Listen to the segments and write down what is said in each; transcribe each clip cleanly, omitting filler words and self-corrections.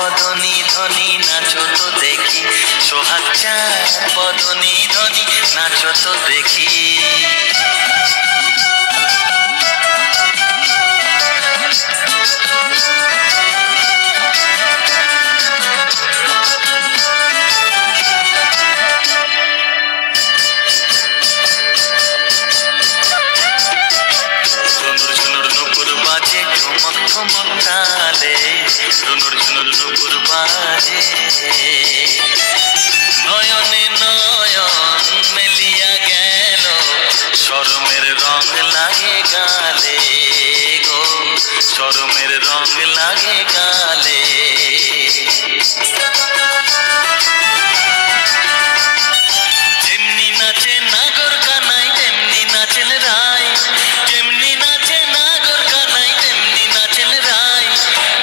বদনী ধ্বনি নাচো তো দেখি, সোহাগ চাঁদ বদনী ধ্বনি নাচো তো দেখি। ঠুমক ঠুমক তালে ঝুনুর ঝুনুর নুপুর বাজে, নয়নে নয়ন মেলিয়া গেল, শরমের রং লাগে গালে গো, শরমের রং লাগে গালে। যেমনি নাচে নাগর কানাই তেমনি নাচেন রায়, যেমনি নাচে নাগর কানাই তেমনি নাচেন রায়।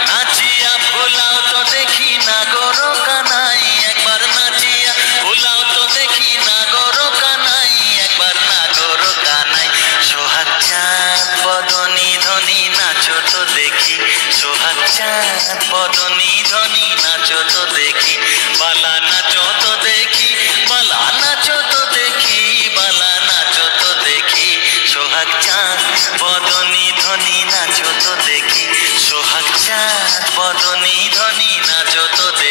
নাচিয়া ভোলাও তো দেখি নাগর কানাই, একবার নাচিয়া ভোলাও তো দেখি নাগর কানাই, একবার নাগর কানাই। সোহাগ চাঁদ বদনী ধ্বনি নাচো তো দেখি, সোহাগ চাঁদ বদনী ধ্বনি নাচো তো দেখি। বালা নাচো তো দেখি, বালা নাচো তো দেখি, বালা নাচো তো দেখি। সোহাগ চাঁদ বদনী ধ্বনি নাচো তো দেখি, সোহাগ চাঁদ বদনী ধ্বনি নাচো তো দেখি।